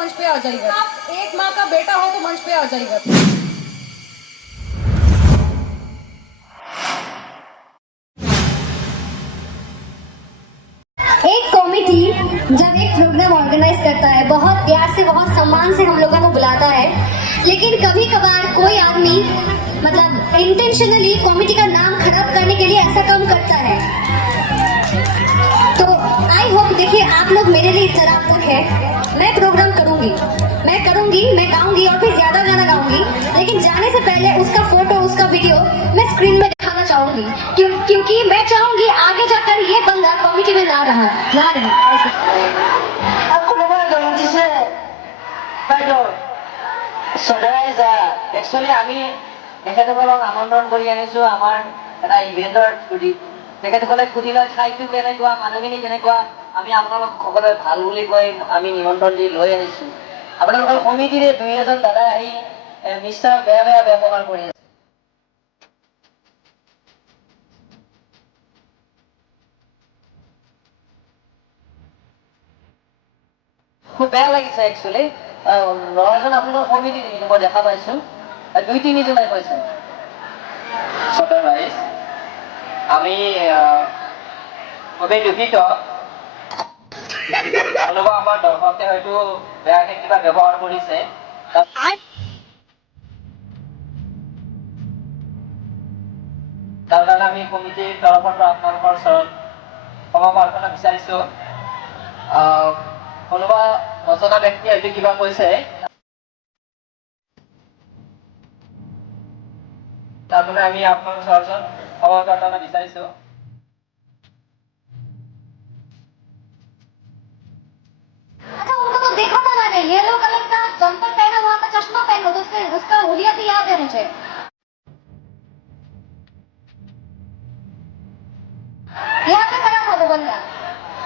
मंच पे आ जाइएगा। आप एक माँ का बेटा हो तो मंच पे आ जाइएगा। एक कॉमिटी जब एक प्रोग्राम ऑर्गेनाइज करता है, बहुत प्यार से बहुत सम्मान से हम लोगों को बुलाता है, लेकिन कभी कभार कोई आदमी मतलब इंटेंशनली कॉमिटी का नाम खराब करने के लिए ऐसा काम करता है। तो आई होप, देखिए आप लोग मेरे लिए इतना तक है, मैं प्रोग्राम करूंगी, मैं गाऊंगी और फिर ज्यादा गाना गाऊंगी, लेकिन जाने से पहले उसका फोटो, उसका वीडियो मैं स्क्रीन में दिखाना चाहूंगी, क्योंकि मैं चाहूंगी आगे जाकर ये बंदा कॉमिटी में ना रहे। Aku memang dalam sisi বাইদেউ সদাইজা একচুৱেলি আমি তেখেতসকলক আমন্ত্ৰণ কৰি আনিছোঁ আমাৰ এটা ইভেণ্টৰ থ্ৰুদি। তেখেতসকলে সুধিলে ঠাইটো কেনেকুৱা, মানুহখিনি কেনেকুৱা, আমি আপোনালোক সকলোৱে ভাল বুলি কৈ আমি নিমন্ত্ৰণ দি লৈ আহিছোঁ। আপোনালোকৰ কমিটিৰে দুই এজন দাদা আহি নিশ্চয় বেয়া বেয়া ব্যৱহাৰ কৰি আছে। খুব বেয়া লাগিছে একচুৱেলি। ল'ৰাজন আপোনাৰ কমিটি নেকি? মই দেখা পাইছোঁ দুই তিনিজনে কৈছে। সদাই আমি খুবেই দুখিত। তেওঁলোকক আমাৰ দৰ্শকে হয়তো বেয়াকৈ কিবা ব্যৱহাৰ কৰিছে, তাৰ কাৰণে আমি কমিটিৰ তৰফৰ পৰা আপোনালোকৰ ওচৰত ক্ষমা প্ৰাৰ্থনা বিচাৰিছোঁ। কোনোবা নজনা ব্যক্তি হয়তো কিবা কৈছে, তাৰ কাৰণে আমি আপোনালোকৰ ওচৰত ক্ষমা প্ৰাৰ্থনা বিচাৰিছোঁ। अच्छा, उनको तो देखा था मैंने, येलो कलर का जम्पर पहना, वहाँ का चश्मा पहना, तो उसका हुलिया भी याद है मुझे। यहाँ पे खड़ा था वो बंदा।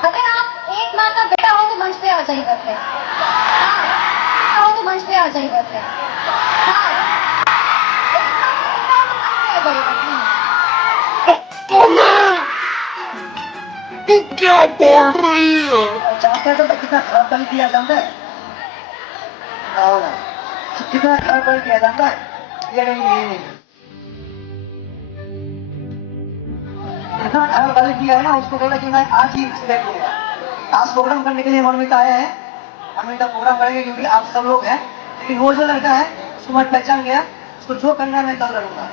अगर आप एक माँ का बेटा हो तो मंच पे आ जाइएगा फिर। हो तो मंच पे आ जाइएगा फिर। तू क्या बोल रही है? चाहते तो कितना खराब कर दिया जानता है, कितना खराब कर दिया जानता है। ये नहीं इतना खराब कर दिया है ना, उसको बोला कि मैं आज ही सिलेक्ट होगा। आज प्रोग्राम करने के लिए मनमित आया है, हम इनका प्रोग्राम करेंगे क्योंकि आप सब लोग हैं, लेकिन वो जो लड़का है उसको मैं पहचान गया, उसको जो करना है मैं कल करूँगा।